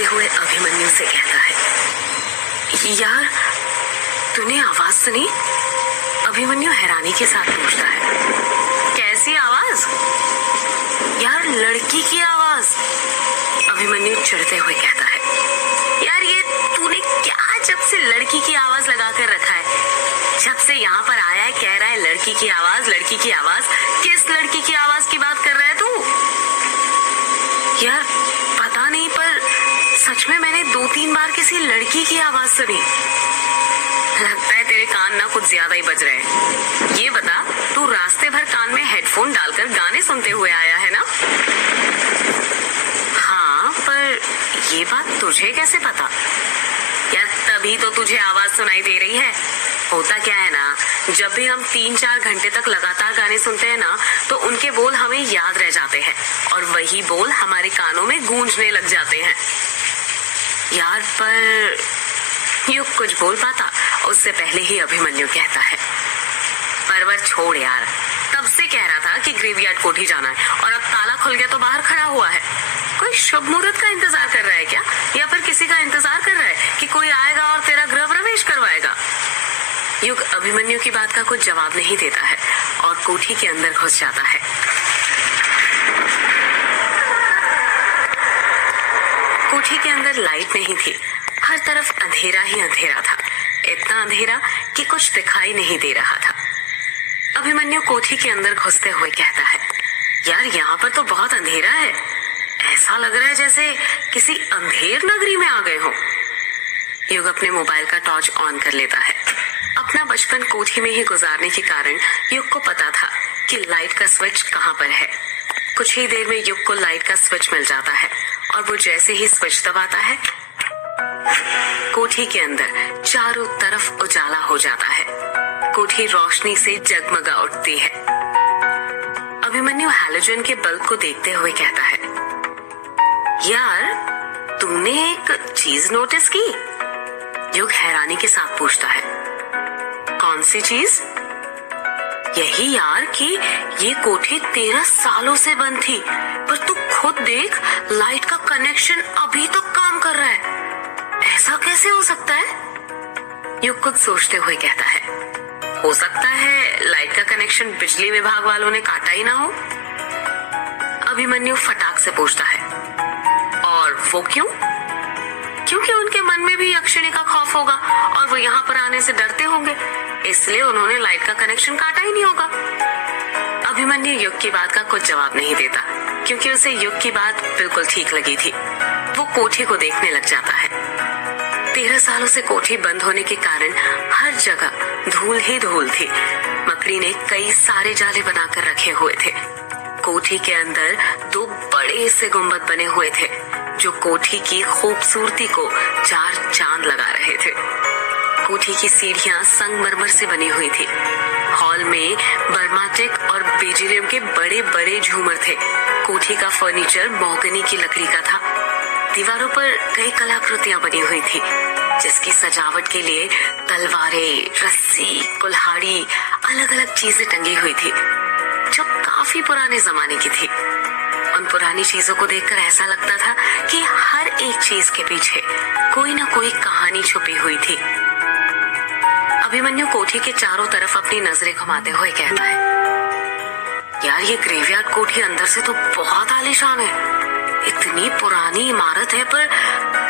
करते हुए अभिमन्यु से कहता है, यार तूने आवाज सुनी? अभिमन्यु हैरानी के साथ पूछता है, कैसी आवाज? यार लड़की की आवाज। अभिमन्यु चिढ़ते हुए कहता है, यार ये तूने क्या जब से लड़की की आवाज लगा कर रखा है? जब से यहाँ पर आया है कह रहा है लड़की की आवाज, लड़की की आवाज। किस लड़की की आवाज की बात कर रहा है तू? यार पता नहीं, पर सच में मैंने 2-3 बार किसी लड़की की आवाज सुनी। लगता है तेरे कान ना कुछ ज्यादा ही बज रहे हैं। ये बता, तू रास्ते भर कान में हेडफोन डालकर गाने सुनते हुए आया है ना? हाँ, पर ये बात तुझे कैसे पता? यार तभी तो तुझे आवाज सुनाई दे रही है। होता क्या है ना, जब भी हम 3-4 घंटे तक लगातार गाने सुनते हैं ना, तो उनके बोल हमें याद रह जाते हैं और वही बोल हमारे कानों में गूंजने लग जाते हैं। यार पर युग कुछ बोल पाता उससे पहले ही अभिमन्यु कहता है, परवर छोड़ यार, तब से कह रहा था कि ग्रेवयार्ड कोठी जाना है और अब ताला खुल गया तो बाहर खड़ा हुआ है। कोई शुभ मुहूर्त का इंतजार कर रहा है क्या? या फिर किसी का इंतजार कर रहा है कि कोई आएगा और तेरा गृह प्रवेश करवाएगा? युग अभिमन्यु की बात का कुछ जवाब नहीं देता है और कोठी के अंदर घुस जाता है। कोठी के अंदर लाइट नहीं थी, हर तरफ अंधेरा ही अंधेरा था। इतना अंधेरा कि कुछ दिखाई नहीं दे रहा था। अभिमन्यु कोठी के अंदर घुसते हुए कहता है, यार यहाँ पर तो बहुत अंधेरा है। ऐसा लग रहा है जैसे किसी अंधेर नगरी में आ गए हो। युग अपने मोबाइल का टॉर्च ऑन कर लेता है। अपना बचपन कोठी में ही गुजारने के कारण युग को पता था कि लाइट का स्विच कहाँ पर है। कुछ ही देर में युग को लाइट का स्विच मिल जाता है और वो जैसे ही स्विच दबाता है, कोठी के अंदर चारों तरफ उजाला हो जाता है। कोठी रोशनी से जगमगा उठती है। अभिमन्यु हैलोजन के बल्ब को देखते हुए कहता है, यार तुमने एक चीज नोटिस की? युग हैरानी के साथ पूछता है, कौन सी चीज? यही यार कि ये कोठी 13 सालों से बंद थी, पर तू खुद देख, लाइट का कनेक्शन अभी तक काम कर रहा है। ऐसा कैसे हो सकता है? युग कुछ सोचते हुए कहता है, हो सकता है लाइट का कनेक्शन बिजली विभाग वालों ने काटा ही ना हो। अभिमन्यु फटाक से पूछता है, और वो क्यों? क्योंकि उनके मन में भी यक्षिणी का खौफ होगा और वो यहाँ पर आने से डरते होंगे, इसलिए उन्होंने लाइट का कनेक्शन काटा ही नहीं होगा। अभिमन्यु युग की बात का कुछ जवाब नहीं देता, क्योंकि उसे युग की बात बिल्कुल ठीक लगी थी। वो कोठी को देखने लग जाता है। 13 सालों से कोठी बंद होने के कारण हर जगह धूल ही धूल थी। मकड़ी ने कई सारे जाले बनाकर रखे हुए थे। कोठी के अंदर 2 बड़े से गुंबद बने हुए थे, जो कोठी की खूबसूरती को 4 चांद लगा रहे थे। कोठी की सीढ़ियां संगमरमर से बनी हुई थी। हॉल में बर्माटिक और बेजिलियम के बड़े बड़े झूमर थे। कोठी का फर्नीचर मोहगनी की लकड़ी का था। दीवारों पर कई कलाकृतियां बनी हुई थी, जिसकी सजावट के लिए तलवारें, रस्सी, कुल्हाड़ी, अलग अलग चीजें टंगी हुई थी, जो काफी पुराने जमाने की थी। उन पुरानी चीजों को देखकर ऐसा लगता था कि हर एक चीज के पीछे कोई न कोई कहानी छुपी हुई थी। अभिमन्यु कोठी के चारों तरफ अपनी नजरें घुमाते हुए कहता है, यार ये ग्रेवयार्ड कोठी अंदर से तो बहुत आलीशान है। इतनी पुरानी इमारत है, पर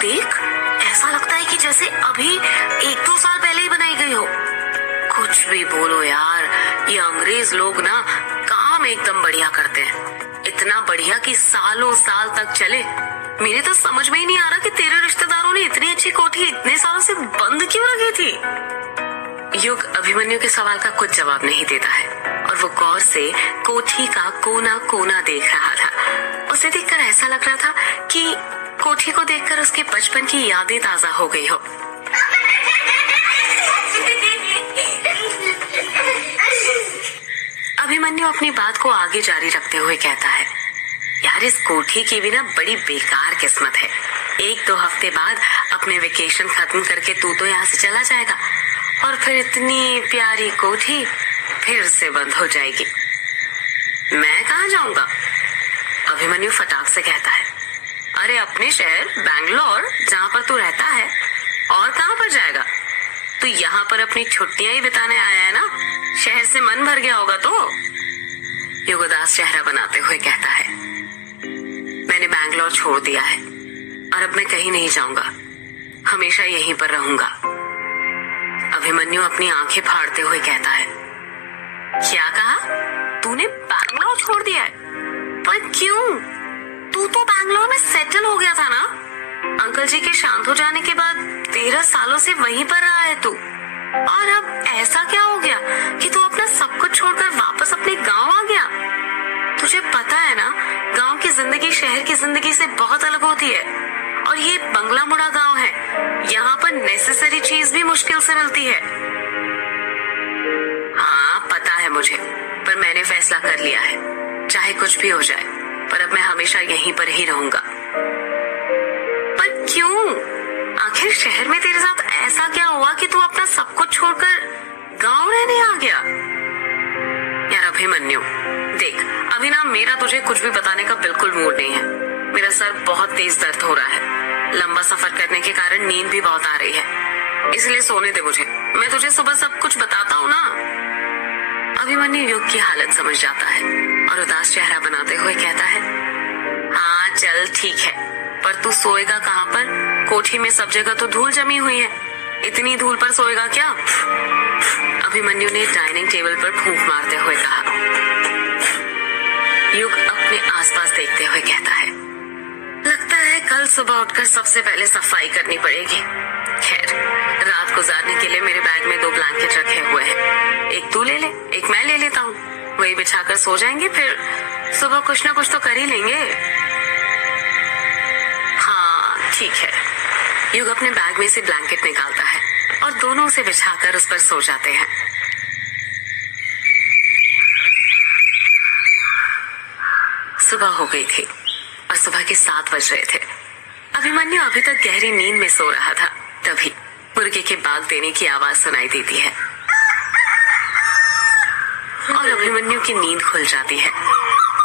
देख, ऐसा लगता है कि जैसे अभी 1-2 साल पहले ही बनाई गई हो। कुछ भी बोलो यार, ये अंग्रेज लोग ना काम एकदम बढ़िया करते हैं। इतना बढ़िया कि सालों साल तक चले। मेरे तो समझ में ही नहीं आ रहा कि तेरे रिश्तेदारों ने इतनी अच्छी कोठी इतने सालों से बंद क्यों रखी थी। युग अभिमन्यु के सवाल का कुछ जवाब नहीं देता है और वो गौर से कोठी का कोना कोना देख रहा था। उसे देखकर ऐसा लग रहा था कि कोठी को देखकर उसके बचपन की यादें ताजा हो गई हो। अभिमन्यु अपनी बात को आगे जारी रखते हुए कहता है, यार इस कोठी की भी ना बड़ी बेकार किस्मत है। 1-2 हफ्ते बाद अपने वेकेशन खत्म करके तू तो यहाँ से चला जाएगा और फिर इतनी प्यारी कोठी फिर से बंद हो जाएगी। मैं कहाँ जाऊंगा? अभिमन्यु फटाक से कहता है, अरे अपने शहर बैंगलोर जहाँ पर तू रहता है, और कहाँ पर जाएगा? तू यहाँ पर अपनी छुट्टियां ही बिताने आया है ना, शहर से मन भर गया होगा तो। युग उदास चेहरा बनाते हुए कहता है, मैंने बैंगलोर छोड़ दिया है और अब मैं कहीं नहीं जाऊंगा, हमेशा यहीं पर रहूंगा। अभिमन्यु अपनी आंखें फाड़ते हुए कहता है, क्या कहा? तूने बैंगलोर छोड़ दिया है? पर क्यों? तू तो बैंगलोर में सेटल हो गया था ना। अंकल जी के शांत हो जाने के बाद 13 सालों से वहीं पर रहा है तू, और अब ऐसा क्या हो गया कि तू अपना सब कुछ छोड़कर वापस अपने गांव आ गया? तुझे पता है ना, गांव की जिंदगी शहर की जिंदगी से बहुत अलग होती है, और ये बंगला मुड़ा गांव है, यहाँ पर नेसेसरी चीज भी मुश्किल से मिलती है। हाँ पता है मुझे, पर मैंने फैसला कर लिया है, चाहे कुछ भी हो जाए, पर अब मैं हमेशा यहीं पर ही रहूंगा। पर क्यों? आखिर शहर में तेरे साथ ऐसा क्या हुआ कि तू अपना सब कुछ छोड़कर गांव रहने आ गया? यार अभिमन्यु देख, अभी ना मेरा तुझे कुछ भी बताने का बिल्कुल मूड नहीं है। मेरा सर बहुत तेज दर्द हो रहा है, लंबा सफर करने के कारण नींद भी बहुत आ रही है, इसलिए सोने दे मुझे, मैं तुझे सुबह सब कुछ बताता हूँ ना। अभिमन्यु युग की हालत समझ जाता है और उदास चेहरा बनाते हुए कहता है, हाँ चल ठीक है, पर तू सोएगा कहाँ पर? कोठी में सब जगह तो धूल जमी हुई है, इतनी धूल पर सोएगा क्या? अभिमन्यु ने डाइनिंग टेबल पर फूंक मारते हुए कहा। युग अपने आसपास देखते हुए कहता है, लगता है कल सुबह उठकर सबसे पहले सफाई करनी पड़ेगी। खैर, रात गुजारने के लिए मेरे बैग में 2 ब्लैंकेट रखे हुए हैं, एक तू ले ले, एक मैं ले लेता हूँ, वही बिछाकर सो जाएंगे, फिर सुबह कुछ ना कुछ तो कर ही लेंगे। हाँ ठीक है। युग अपने बैग में से ब्लैंकेट निकालता है और दोनों उसे बिछाकर उस पर सो जाते हैं। सुबह हो गई थी और सुबह के 7 बज रहे थे। अभिमन्यु अभी तक गहरी नींद में सो रहा था, तभी मुर्गे के बाग देने की आवाज सुनाई देती है और अभिमन्यु की नींद खुल जाती है।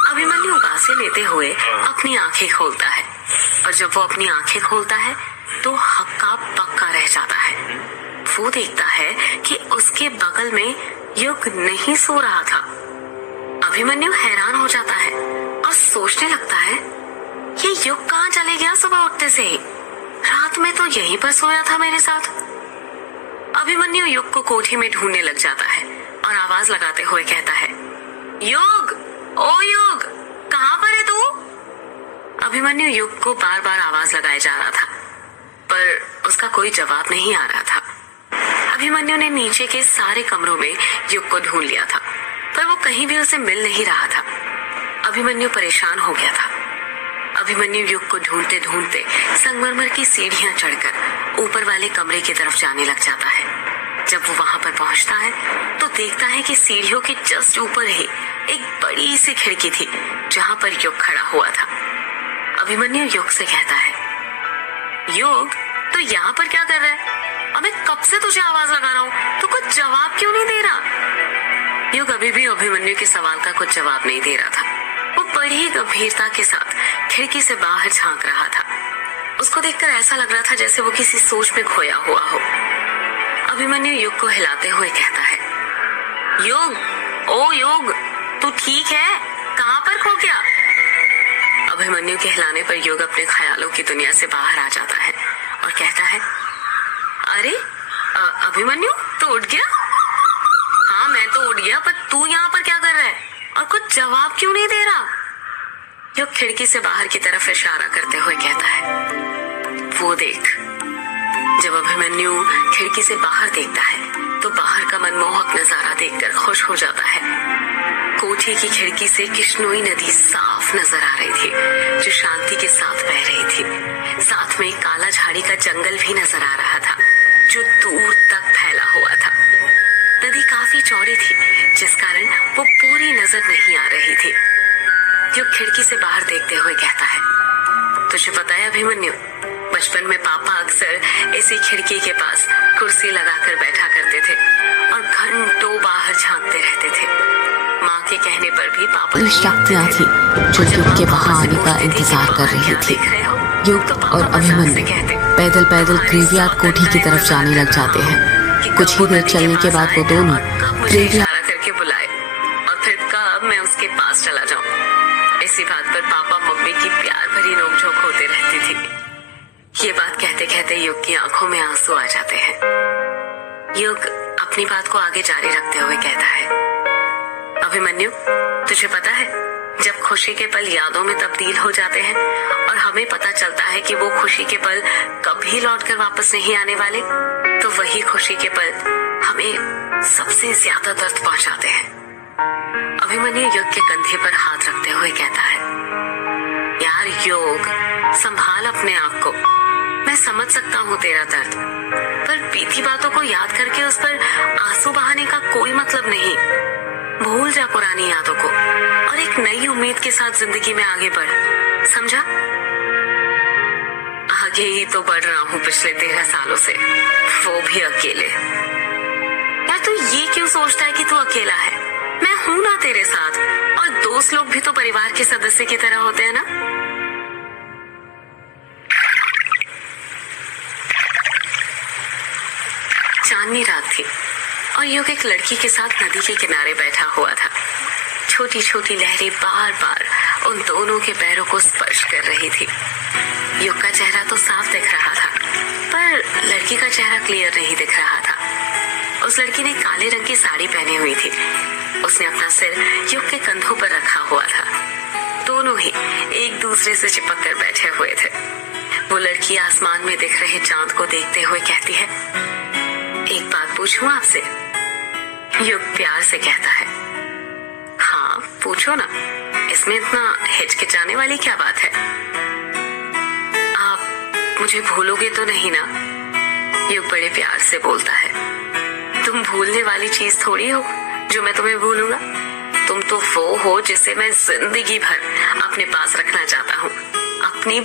अभिमन्यु उबासे लेते हुए अपनी आंखें खोलता है, और जब वो अपनी आंखें खोलता है तो हक्का पक्का रह जाता है। वो देखता है कि उसके बगल में युग नहीं सो रहा था। अभिमन्यु हैरान हो जाता है और सोचने लगता है, ये युग कहाँ चले गया सुबह उठते से ही? रात में तो यहीं पर सोया था मेरे साथ। अभिमन्यु युग को कोठी में ढूंढने लग जाता है और आवाज लगाते हुए कहता है, युग, ओ युग, कहाँ पर है तू? अभिमन्यु युग को बार बार आवाज लगाए जा रहा था, पर उसका कोई जवाब नहीं आ रहा था। अभिमन्यु ने नीचे के सारे कमरों में युग को ढूंढ लिया था, पर वो कहीं भी उसे मिल नहीं रहा था। अभिमन्यु परेशान हो गया था। अभिमन्यु युग को ढूंढते ढूंढते संगमरमर की सीढ़ियां चढ़कर ऊपर वाले कमरे की तरफ जाने लग जाता है। जब वो वहां पर पहुंचता है तो देखता है कि सीढ़ियों के जस्ट ऊपर ही एक बड़ी सी खिड़की थी जहां पर युग खड़ा हुआ था। अभिमन्यु युग से कहता है, युग तो यहाँ पर क्या कर रहा है? अब मैं कब से तुझे आवाज लगा रहा हूँ, तो कुछ जवाब क्यों नहीं दे रहा? युग अभी भी अभिमन्यु के सवाल का कुछ जवाब नहीं दे रहा था। वो बड़ी ही गंभीरता के साथ खिड़की से बाहर झांक रहा था। उसको देखकर ऐसा लग रहा था जैसे वो किसी सोच में खोया हुआ हो। अभिमन्यु युग को हिलाते हुए कहता है, युग, ओ युग, तू ठीक है? कहाँ पर खो गया? अभिमन्यु के हिलाने पर युग अपने ख्यालों की दुनिया से बाहर आ जाता है और कहता है, अरे अभिमन्यु, तू उठ गया? हाँ मैं तो उठ गया, पर तू यहाँ पर क्या कर रहा है और कुछ जवाब क्यों नहीं दे रहा? युग खिड़की से बाहर की तरफ इशारा करते हुए कहता है, वो देख। जब अभिमन्यु खिड़की से बाहर देखता है तो बाहर का मनमोहक नजारा देखकर खुश हो जाता है। कोठी की खिड़की से किश्नोई नदी साफ नजर आ रही थी जो शांति के साथ बह रही थी। साथ में काला झाड़ी का जंगल भी नजर आ रहा था जो दूर तक फैला हुआ था। नदी काफी चौड़ी थी जिस कारण वो पूरी नजर नहीं आ रही थी। युग खिड़की से बाहर देखते हुए कहता है, तुझे पता है अभिमन्यु, बचपन में पापा अक्सर ऐसी खिड़की के पास कुर्सी लगाकर बैठा करते थे और घंटों बाहर झांकते रहते थे। माँ के कहने पर भी पापा शक्तियाँ थी जो युग के वहां आने का इंतजार कर रही थी। युग और अभिमन्यु पैदल पैदल ग्रेवयार्ड कोठी की तरफ जाने लग जाते हैं। कुछ ही देर चलने के बाद वो दोनों ग्रेवयार्ड करके बुलाए और फिर कब मैं उसके पास चला जाऊं। इसी बात पर पापा मम्मी की प्यार भरी नोकझोंक होते रहती थी। ये बात कहते कहते युग की आंखों में आंसू आ जाते हैं। युग अपनी बात को आगे जारी रखते हुए कहता है, अभिमन्यु, तुझे पता है, जब खुशी के पल यादों में तब्दील हो जाते हैं और हमें पता चलता है कि वो खुशी के पल कभी लौटकर वापस नहीं आने वाले, तो वही खुशी के पल हमें सबसे ज्यादा दर्द पहुंचाते हैं। अभिमन्यु युग के कंधे पर हाथ रखते हुए कहता है, यार योग, संभाल अपने आप को। मैं समझ सकता हूँ तेरा दर्द, पर बीती बातों को याद करके उस पर आंसू बहाने का कोई मतलब नहीं। भूल जा पुरानी यादों को और एक नई उम्मीद के साथ जिंदगी में आगे बढ़, समझा? आगे ही तो बढ़ रहा हूँ पिछले 13 सालों से, वो भी अकेले। यार तू ये क्यों सोचता है कि तू अकेला है? मैं हूं ना तेरे साथ, और दोस्त लोग भी तो परिवार के सदस्य की तरह होते हैं ना। चांदनी रात थी और युग एक लड़की के साथ नदी के किनारे बैठा हुआ था। छोटी छोटी लहरें बार बार उन दोनों के पैरों को स्पर्श कर रही थी। युग का चेहरा तो साफ दिख रहा था, पर लड़की का चेहरा क्लियर नहीं दिख रहा था। उस लड़की ने काले रंग की साड़ी पहनी हुई थी। उसने अपना सिर युग के कंधों पर रखा हुआ था। दोनों ही एक दूसरे से चिपक कर बैठे हुए थे। वो लड़की आसमान में दिख रहे चांद को देखते हुए कहती है, एक बात पूछूं आपसे? युग प्यार से कहता है, हाँ पूछो ना, इसमें इतना हिचकिचाने वाली क्या बात है? आप मुझे भूलोगे तो नहीं ना? युग बड़े प्यार से बोलता है, तुम भूलने वाली चीज थोड़ी हो जो मैं तुम्हें भूलूंगा। तुम तो वो हो जिसे मैं जिंदगी भर अपने पास रखना चाहता हूँ, अपनी